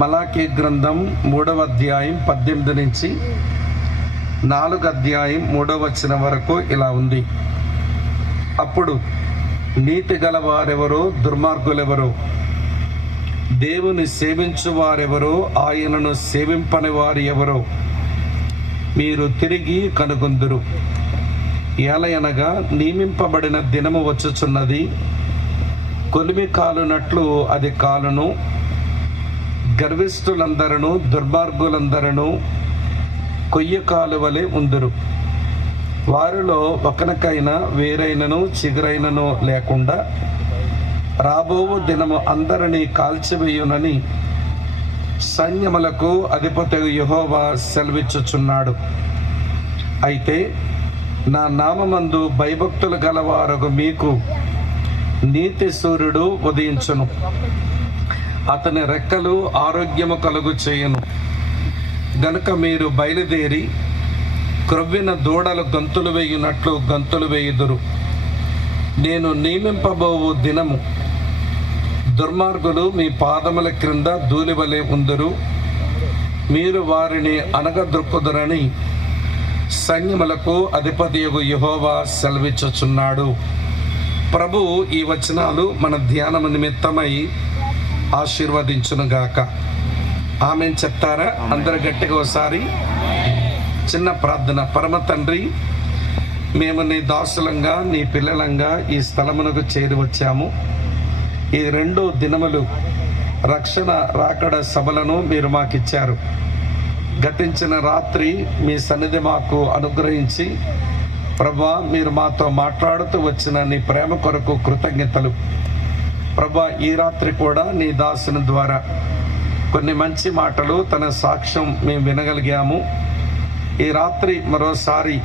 మలాకీ గ్రంథం 3వ అధ్యాయం 18 నుంచి 4వ అధ్యాయం 3వ వచనం వరకు ఇలా ఉంది. అప్పుడు నీతి గలవారెవరో దుర్మార్గులెవరో, దేవుని సేవించు వారెవరో ఆయనను సేవింపని వారు ఎవరో మీరు తిరిగి కనుగొందురు. ఏలయనగా నియమింపబడిన దినము వచ్చుచున్నది, కొలిమి కాలునట్లు అది కాలును. గర్విష్ఠులందరూ దుర్మార్గులందరూ కొయ్య కాలు వలె ఉందురు. వారిలో ఒకరికైనా వేరైనను చిగురైనను లేకుండా రాబోవు దినము అందరినీ కాల్చివేయునని సైన్యములకు అధిపతి యెహోవా సెలవిచ్చుచున్నాడు. అయితే నా నామమందు భయభక్తులు గలవారగు మీకు నీతి సూర్యుడు ఉదయించును, అతని రెక్కలు ఆరోగ్యము కలుగు చేయును. గనుక మీరు బయలుదేరి క్రొవ్విన దూడలు గంతులు వేయునట్లు గంతులు వేయుదురు. నేను నియమింపబోవు దినము దుర్మార్గులు మీ పాదముల క్రింద ధూళివలె ఉందురు. మీరు వారిని అనగద్రొక్కుదురని సైన్యములకు అధిపతియగు యెహోవా సెలవిచ్చుచున్నాడు. ప్రభు ఈ వచనాలు మన ధ్యానము నిమిత్తమై ఆశీర్వదించునుగాక. ఆమేన్ చెప్తారా? అందరు గట్టిగా ఒకసారి చిన్న ప్రార్థన. పరమ తండ్రి, మేము నీ దాసులంగా నీ పిల్లలంగా ఈ స్థలమునకు చేరి వచ్చాము. ఈ 2 దినములు రక్షణ రాకడ సభలను మీరు మాకిచ్చారు. గతించిన రాత్రి మీ సన్నిధి మాకు అనుగ్రహించి ప్రభా, మీరు మాతో మాట్లాడుతూ వచ్చిన నీ ప్రేమ కొరకు కృతజ్ఞతలు. ప్రభా, ఈ రాత్రి కూడా నీ దాసుని ద్వారా కొన్ని మంచి మాటలు తన సాక్ష్యం మేము వినగలిగాము. ఈ రాత్రి మరోసారి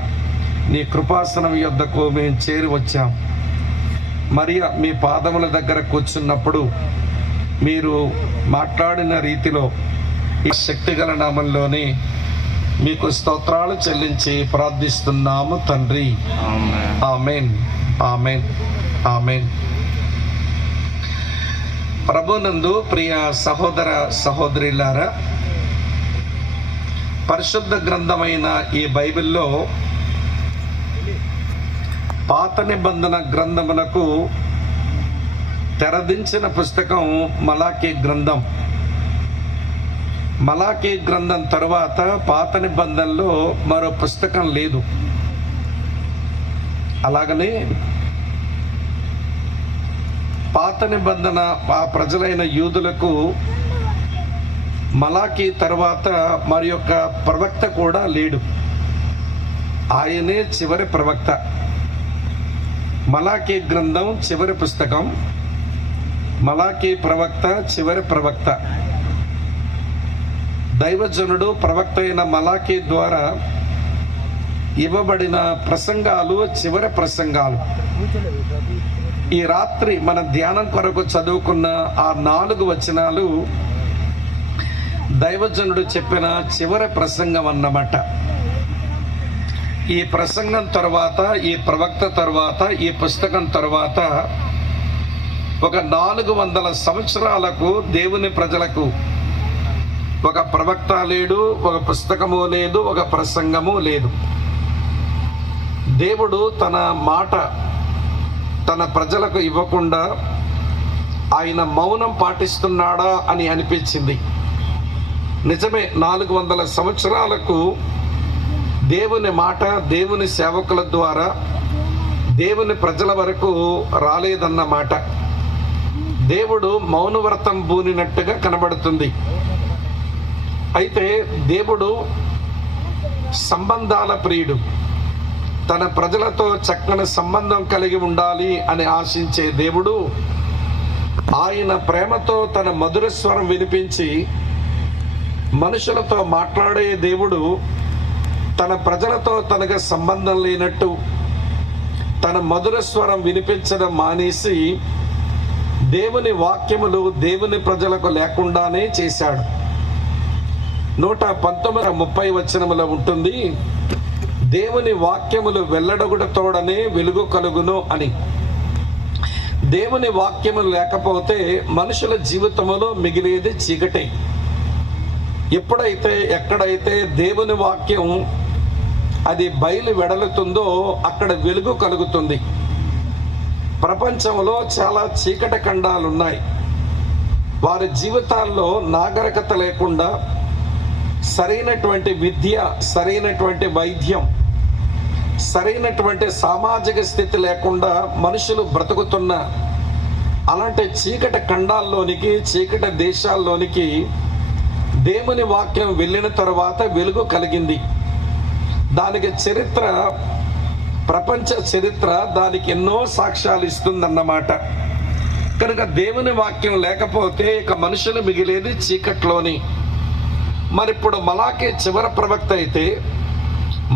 నీ కృపాసనం యొద్దకు మేము చేరి వచ్చాం. మరియ మీ పాదముల దగ్గర కూర్చున్నప్పుడు మీరు మాట్లాడిన రీతిలో ఈ శక్తిగల నామంలోనే మీకు స్తోత్రాలు చెల్లించి ప్రార్థిస్తున్నాము తండ్రి. ఆమేన్, ఆమేన్, ఆమేన్. ప్రభునందు ప్రియ సహోదర సహోదరులారా, పరిశుద్ధ గ్రంథమైన ఈ బైబిల్లో పాత నిబంధన గ్రంథమునకు తెరదించిన పుస్తకం మలాకీ గ్రంథం. మలాకీ గ్రంథం తరువాత పాత నిబంధనలో మరో పుస్తకం లేదు. అలాగనే పాత నిబంధన ఆ ప్రజలైన యూదులకు మలాకీ తర్వాత మరి యొక్క ప్రవక్త కూడా లేడు. ఆయనే చివరి ప్రవక్త. మలాకీ గ్రంథం చివరి పుస్తకం, మలాకీ ప్రవక్త చివరి ప్రవక్త. దైవజనుడు ప్రవక్త అయిన మలాకీ ద్వారా ఇవ్వబడిన ప్రసంగాలు చివరి ప్రసంగాలు. ఈ రాత్రి మన ధ్యానం కొరకు చదువుకున్న ఆ 4 వచనాలు దైవజనుడు చెప్పిన చివరి ప్రసంగం అన్నమాట. ఈ ప్రసంగం తర్వాత, ఈ ప్రవక్త తర్వాత, ఈ పుస్తకం తర్వాత ఒక 400 సంవత్సరాలకు దేవుని ప్రజలకు ఒక ప్రవక్త లేడు, ఒక పుస్తకము లేదు, ఒక ప్రసంగము లేదు. దేవుడు తన మాట తన ప్రజలకు ఇవ్వకుండా ఆయన మౌనం పాటిస్తున్నాడా అని అనిపించింది. నిజమే, 400 సంవత్సరాలకు దేవుని మాట దేవుని సేవకుల ద్వారా దేవుని ప్రజల వరకు రాలేదన్నమాట. దేవుడు మౌనవ్రతం బూనినట్టుగా కనబడుతుంది. అయితే దేవుడు సంబంధాల ప్రియుడు. తన ప్రజలతో చక్కని సంబంధం కలిగి ఉండాలి అని ఆశించే దేవుడు ఆయన ప్రేమతో తన మధుర స్వరం వినిపించి మనుషులతో మాట్లాడే దేవుడు తన ప్రజలతో తనకు సంబంధం లేనట్టు తన మధుర స్వరం వినిపించడం మానేసి దేవుని వాక్యములు దేవుని ప్రజలకు లేకుండానే చేశాడు. 119:30 వచనములో ఉంటుంది, దేవుని వాక్యములు వెల్లడగుటతోడనే వెలుగు కలుగును అని. దేవుని వాక్యములు లేకపోతే మనుషుల జీవితంలో మిగిలేది చీకటే. ఎప్పుడైతే ఎక్కడైతే దేవుని వాక్యం అది బయలు వెడలుతుందో అక్కడ వెలుగు కలుగుతుంది. ప్రపంచంలో చాలా చీకటి ఖండాలు ఉన్నాయి. వారి జీవితాల్లో నాగరికత లేకుండా, సరైనటువంటి విద్య, సరైనటువంటి వైద్యం, సరైనటువంటి సామాజిక స్థితి లేకుండా మనుషులు బ్రతుకుతున్న అలాంటి చీకటి ఖండాల్లోనికి, చీకటి దేశాల్లోనికి దేవుని వాక్యం వెళ్ళిన తర్వాత వెలుగు కలిగింది. దానికి చరిత్ర, ప్రపంచ చరిత్ర దానికి ఎన్నో సాక్ష్యాలు ఇస్తుందన్నమాట. కనుక దేవుని వాక్యం లేకపోతే ఇక మనుషులు మిగిలేది చీకట్లోని. మరి ఇప్పుడు మలాకే చివరి ప్రవక్త అయితే,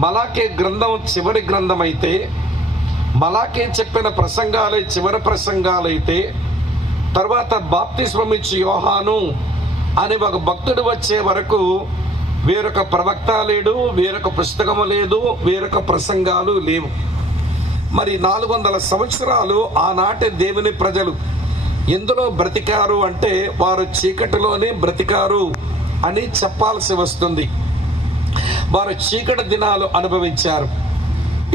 మలాకే గ్రంథం చివరి గ్రంథం అయితే, మలాకే చెప్పిన ప్రసంగాలే చివరి ప్రసంగాలైతే, తర్వాత బాప్తిస్మం ఇచ్చి యోహాను అని ఒక భక్తుడు వచ్చే వరకు వేరొక ప్రవక్త లేడు, వేరొక పుస్తకము లేదు, వేరొక ప్రసంగాలు లేవు. మరి 400 సంవత్సరాలు ఆనాటి దేవుని ప్రజలు ఎందులో బ్రతికారు అంటే వారు చీకటిలోనే బ్రతికారు అని చెప్పాల్సి వస్తుంది. వారు చీకటి దినాలు అనుభవించారు.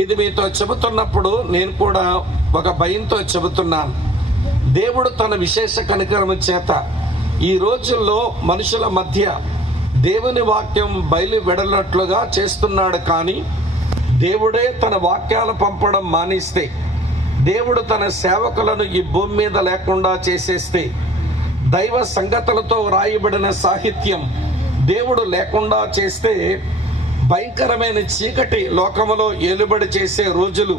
ఇది మీతో చెబుతున్నప్పుడు నేను కూడా ఒక భయంతో చెబుతున్నాను. దేవుడు తన విశేష కనికరము చేత ఈ రోజుల్లో మనుషుల మధ్య దేవుని వాక్యం బయలు వెడలట్లుగా చేస్తున్నాడు. కానీ దేవుడే తన వాక్యాలు పంపడం మానేస్తే, దేవుడు తన సేవకులను ఈ భూమి మీద లేకుండా చేసేస్తే, దైవ సంగతులతో రాయబడిన సాహిత్యం దేవుడు లేకుండా చేస్తే, భయంకరమైన చీకటి లోకములో ఏలుబడి చేసే రోజులు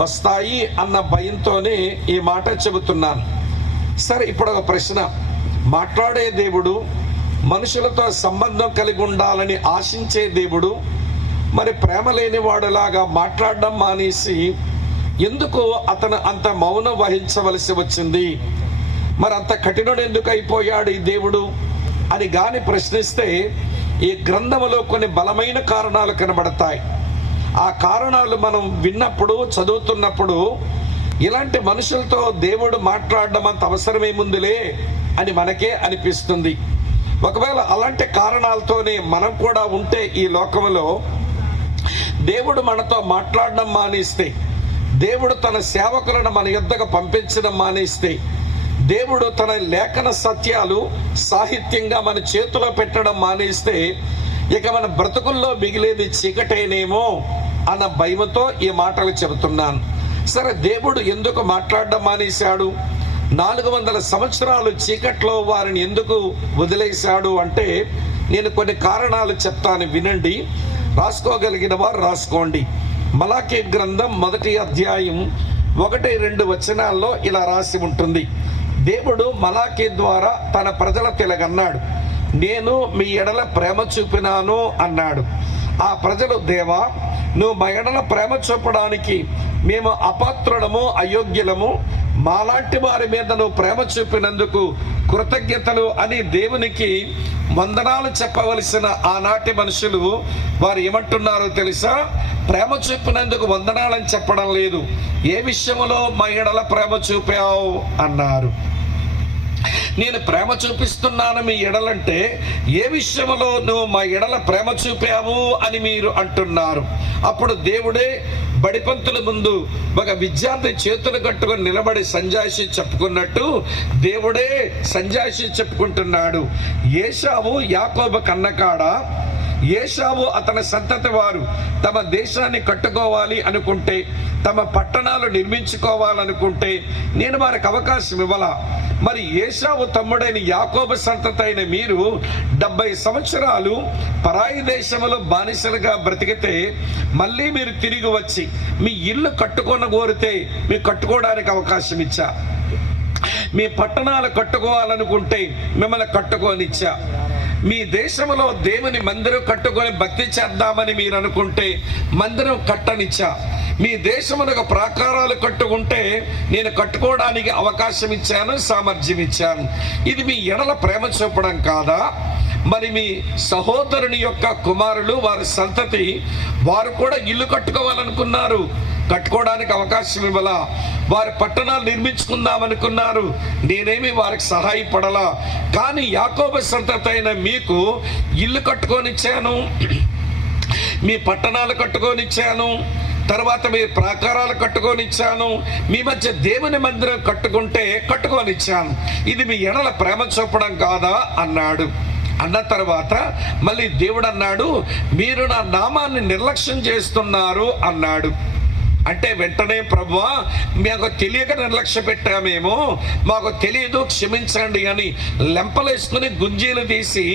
వస్తాయి అన్న భయంతోనే ఈ మాట చెబుతున్నాను. సరే, ఇప్పుడు ఒక ప్రశ్న. మాట్లాడే దేవుడు, మనుషులతో సంబంధం కలిగి ఉండాలని ఆశించే దేవుడు, మరి ప్రేమ లేని వాడులాగా మాట్లాడడం మానేసి ఎందుకు అతను అంత మౌనం వహించవలసి వచ్చింది? మరి అంత కఠినుడు ఎందుకు అయిపోయాడు ఈ దేవుడు అని గాని ప్రశ్నిస్తే, ఈ గ్రంథములో కొన్ని బలమైన కారణాలు కనబడతాయి. ఆ కారణాలు మనం విన్నప్పుడు, చదువుతున్నప్పుడు ఇలాంటి మనుషులతో దేవుడు మాట్లాడడం అంత అవసరమేముందిలే అని మనకే అనిపిస్తుంది. ఒకవేళ అలాంటి కారణాలతోనే మనం కూడా ఉంటే ఈ లోకంలో, దేవుడు మనతో మాట్లాడడం మానేస్తే, దేవుడు తన సేవకులను మన యొద్దకు పంపించడం మానేస్తే, దేవుడు తన లేఖన సత్యాలు సాహిత్యంగా మన చేతిలో పెట్టడం మానేస్తే, ఇక మన బ్రతుకుల్లో మిగిలేది చీకటేనేమో అన్న భయంతో ఈ మాటలు చెబుతున్నాను. సరే, దేవుడు ఎందుకు మాట్లాడడం మానేశాడు? 400 సంవత్సరాలు చీకట్లో వారిని ఎందుకు వదిలేశాడు అంటే నేను కొన్ని కారణాలు చెప్తాను, వినండి. రాసుకోగలిగిన వారు రాసుకోండి. మలాకీ గ్రంథం 1వ అధ్యాయం 1-2 వచనాల్లో ఇలా రాసి ఉంటుంది. దేవుడు మలాకీ ద్వారా తన ప్రజలకు ఇలాగన్నాడు, నేను మీ ఎడల ప్రేమ చూపినాను అన్నాడు. ఆ ప్రజలు, దేవా, నువ్వు మా ఎడల ప్రేమ చూపడానికి మేము అపాత్రులము, అయోగ్యులము, మాలాంటి వారి మీద నువ్వు ప్రేమ చూపినందుకు కృతజ్ఞతలు అని దేవునికి వందనాలు చెప్పవలసిన ఆనాటి మనుషులు వారు ఏమంటున్నారో తెలుసా? ప్రేమ చూపినందుకు వందనాలని చెప్పడం లేదు. ఏ విషయంలో మా ఎడల ప్రేమ చూపావు అన్నారు. నేను ప్రేమ చూపిస్తున్నాను మీ ఎడలంటే ఏ విషయంలో నువ్వు మా ఎడల ప్రేమ చూపావు అని మీరు అంటున్నారు. అప్పుడు దేవుడే బడిపంతుల ముందు ఒక విద్యార్థి చేతులు కట్టుకొని నిలబడి సంజాయిషి చెప్పుకున్నట్టు దేవుడే సంజాయిషి చెప్పుకుంటున్నాడు. ఏశావు యాకోబు కన్నకాడ, ఏశావు అతని సంతతి వారు తమ దేశాన్ని కట్టుకోవాలి అనుకుంటే, తమ పట్టణాలు నిర్మించుకోవాలనుకుంటే నేను వారికి అవకాశం ఇవ్వాలా? మరి ఏశావు తమ్ముడైన యాకోబు సంతతి అయిన మీరు 70 సంవత్సరాలు పరాయి దేశంలో బానిసలుగా బ్రతికితే మళ్ళీ మీరు తిరిగి వచ్చి మీ ఇల్లు కట్టుకొని కోరితే మీకు కట్టుకోవడానికి అవకాశం ఇచ్చా. మీ పట్టణాలు కట్టుకోవాలనుకుంటే మిమ్మల్ని కట్టుకోనిచ్చా. మీ దేశంలో దేవుని మందిరం కట్టుకొని భక్తి చేద్దామని మీరు అనుకుంటే మందిరం కట్టనిచ్చా. మీ దేశమునకు ప్రాకారాలు కట్టుకుంటే నేను కట్టుకోవడానికి అవకాశం ఇచ్చాను, సామర్థ్యం ఇచ్చాను. ఇది మీ ఎడల ప్రేమ చూపడం కాదా? మరి మీ సహోదరుని యొక్క కుమారులు, వారి సంతతి, వారు కూడా ఇల్లు కట్టుకోవాలనుకున్నారు. కట్టుకోవడానికి అవకాశం ఇవ్వలా. వారి పట్టణాలు నిర్మించుకుందాం అనుకున్నారు, నేనేమి వారికి సహాయపడలా. కానీ యాకోబు సంతతి అయిన మీకు ఇల్లు కట్టుకొనిచ్చాను, మీ పట్టణాలు కట్టుకొనిచ్చాను, తర్వాత మీ ప్రాకారాలు కట్టుకొనిచ్చాను, మీ మధ్య దేవుని మందిరం కట్టుకొనిచ్చాను. ఇది మీ ఎడల ప్రేమ చూపడం కాదా అన్నాడు. అన్న తర్వాత మళ్ళీ దేవుడు అన్నాడు, మీరు నా నామాన్ని నిర్లక్ష్యం చేస్తున్నారు అన్నాడు. అంటే వెంటనే ప్రభువా, మాకు తెలియక నిర్లక్ష్య పెట్టామేమో, మాకు తెలియదు, క్షమించండి అని లెంపలేసుకుని గుంజీలు తీసి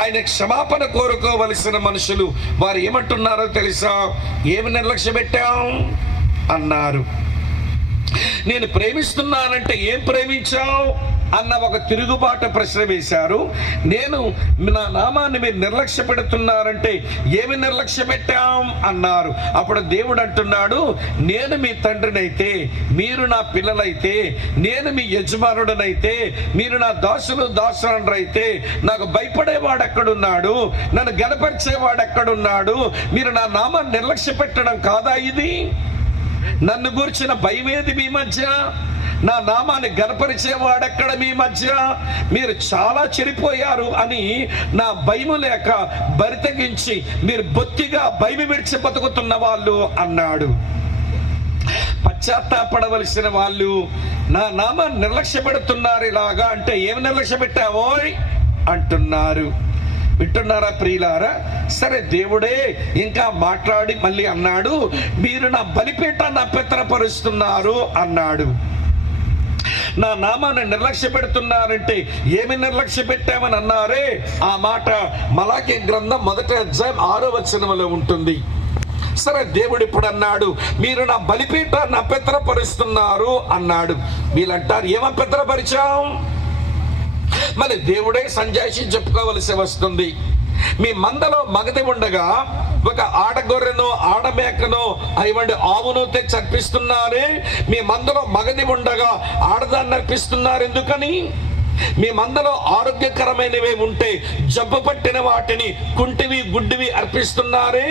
ఆయన క్షమాపణ కోరుకోవలసిన మనుషులు వారు ఏమంటున్నారో తెలుసా? ఏమి నిర్లక్ష్య పెట్టాం అన్నారు. నేను ప్రేమిస్తున్నానంటే ఏం ప్రేమించావు అన్న ఒక తిరుగుబాటు ప్రశ్న వేశారు. నేను నా నామాన్ని మీరు నిర్లక్ష్య పెడుతున్నారంటే ఏమి నిర్లక్ష్య పెట్టాం అన్నారు. అప్పుడు దేవుడు అంటున్నాడు, నేను మీ తండ్రినైతే, మీరు నా పిల్లలైతే, నేను మీ యజమానుడనైతే, మీరు నా దాసులైతే, నాకు భయపడేవాడు ఎక్కడున్నాడు, నన్ను గనపరిచేవాడు ఎక్కడున్నాడు? మీరు నా నామాన్ని నిర్లక్ష్య పెట్టడం కాదా ఇది? నన్ను గురించిన భయమేది మీ మధ్య? నా నామాన్ని గనపరిచేవాడెక్కడ మీ మధ్య? మీరు చాలా చెడిపోయారు అని నా భయము లేక బరితెగించి మీరు బొత్తిగా భయం విడిచి బతుకుతున్న వాళ్ళు అన్నాడు. పశ్చాత్తాపడవలసిన వాళ్ళు నా నామాన్ని నిర్లక్ష్య పెడుతున్నారు. ఇలాగా అంటే ఏమి నిర్లక్ష్య పెట్టావో అంటున్నారు. వింటున్నారా ప్రియులారా? సరే, దేవుడే ఇంకా మాట్లాడి మళ్ళీ అన్నాడు, మీరు నా బలిపీఠాన్ని అపవిత్రపరుస్తున్నారు అన్నాడు. నా నామాన్ని నిర్లక్ష్య పెడుతున్నారంటే ఏమి నిర్లక్ష్య పెట్టామని అన్నారే, ఆ మాట మలాకి గ్రంథం 1వ అధ్యాయం 6వ వచనంలో ఉంటుంది. సరే, దేవుడు ఇప్పుడు అన్నాడు, మీరు నా బలిపీఠాన్ని అపవిత్రపరుస్తున్నారు అన్నాడు. వీళ్ళంటారు, ఏం అపవిత్రపరిచాం? మరి దేవుడే సంజాయిషి చెప్పుకోవలసి వస్తుంది. మీ మందలో మగది ఉండగా ఒక ఆడగొర్రెను, ఆడమేకను, ఆవును తెచ్చి అర్పిస్తున్నారే. మీ మందలో మగది ఉండగా ఆడదాన్ని అర్పిస్తున్నారు. ఎందుకని? మీ మందలో ఆరోగ్యకరమైనవి ఉంటే జబ్బు పట్టిన వాటిని, కుంటివి గుడ్డివి అర్పిస్తున్నారే.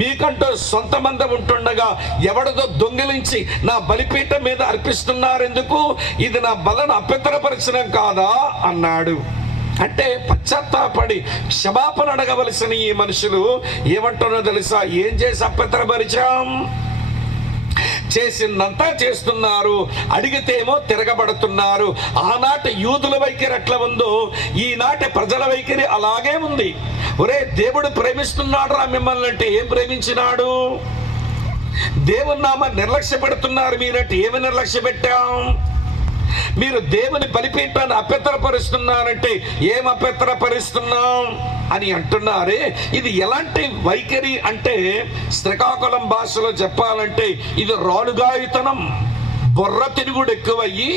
మీకంటూ సొంత మంద ఉంటుండగా ఎవడదో దొంగిలించి నా బలిపీఠం మీద అర్పిస్తున్నారు. ఎందుకు? ఇది నా బలను అపవిత్రపరచడం కాదా అన్నాడు. అంటే పశ్చాత్తాపడి క్షమాపణ అడగవలసిన ఈ మనుషులు ఏమంటున్నారో తెలుసా? ఏం చేసి అపవిత్రపరిచాం? చేసిందంతా చేస్తున్నారు, అడిగితేమో తిరగబడుతున్నారు. ఆనాటి యూదుల వైఖరి ఎట్లా ఉందో ఈనాటి ప్రజల వైఖరి అలాగే ఉంది. ఒరే, దేవుడు ప్రేమిస్తున్నాడు రా మిమ్మల్ని అంటే ఏం ప్రేమించినాడు? దేవుని నామాన్ని నిర్లక్ష్య పెడుతున్నారు మీరంటే ఏమి నిర్లక్ష్య పెట్టాం? మీరు దేవుని బలిపీఠాన్ని అపవిత్రపరుస్తున్నారంటే ఏం అపవిత్రపరుస్తున్నాం అని అంటున్నారే. ఇది ఎలాంటి వైఖరి అంటే, శ్రీకాకుళం భాషలో చెప్పాలంటే ఇది రాలుగాయుతనం. బొర్ర తిరుగుడు ఎక్కువయ్యి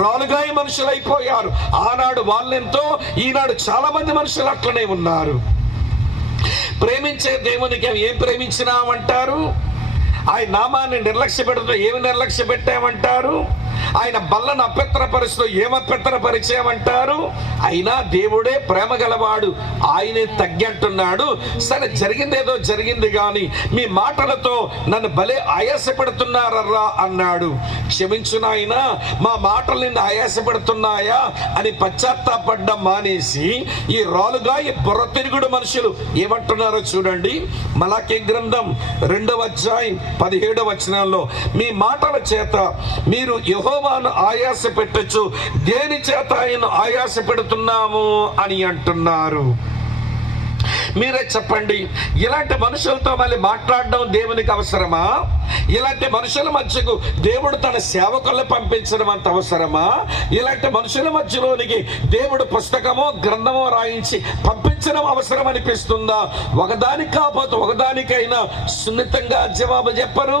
రాలుగాయ మనుషులు అయిపోయారు. ఆనాడు వాళ్ళెంతో, ఈనాడు చాలా మంది మనుషులు అట్లనే ఉన్నారు. ప్రేమించే దేవునికి ఏం ప్రేమించినామంటారు? ఆయన నామాన్ని నిర్లక్ష్య పెడుతూ ఏమి నిర్లక్ష్య పెట్టామంటారు? ఆయన బల్లను అపవిత్రపరుస్తూ ఏం అపవిత్రపరిచామంటారు? అయినా దేవుడే ప్రేమ గలవాడు, ఆయనే తగ్గంటున్నాడు. సరే, జరిగిందేదో జరిగింది కానీ మీ మాటలతో నన్ను భలే ఆయాసపడుతున్నారర్రా అన్నాడు. క్షమించు నాయనా, మా మాటలు నిన్ను ఆయాసపడుతున్నాయా అని పశ్చాత్తాపడ్డం మానేసి ఈ రాలుగా ఈ బుర్ర తిరుగుడు మనుషులు ఏమంటున్నారో చూడండి. మలాకి గ్రంథం 2వ అధ్యాయం 17వ వచనంలో, మీ మాటల చేత మీరు యెహోవాను ఆయాస పెట్టచ్చు, దేని చేత ఆయన ఆయాస పెడుతున్నాము అని అంటున్నారు. మీరే చెప్పండి, ఇలాంటి మనుషులతో మళ్ళీ మాట్లాడడం దేవునికి అవసరమా? ఇలాంటి మనుషుల మధ్యకు దేవుడు తన సేవకులను పంపించడం అంత అవసరమా? ఇలాంటి మనుషుల మధ్యలోనికి దేవుడు పుస్తకమో గ్రంథమో రాయించి పంపించడం అవసరం అనిపిస్తుందా? ఒకదానికి కాకపోతే ఒకదానికైనా సున్నితంగా జవాబు చెప్పరు,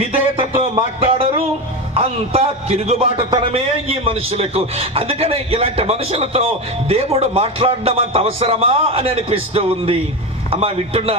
విధేయతతో మాట్లాడరు. అంతా తిరుగుబాటుతనమే ఈ మనుషులకు. అందుకనే ఇలాంటి మనుషులతో దేవుడు మాట్లాడడం అంత అవసరమా అని అనిపిస్తూ ఉంది. అమ్మా, వింటున్నా?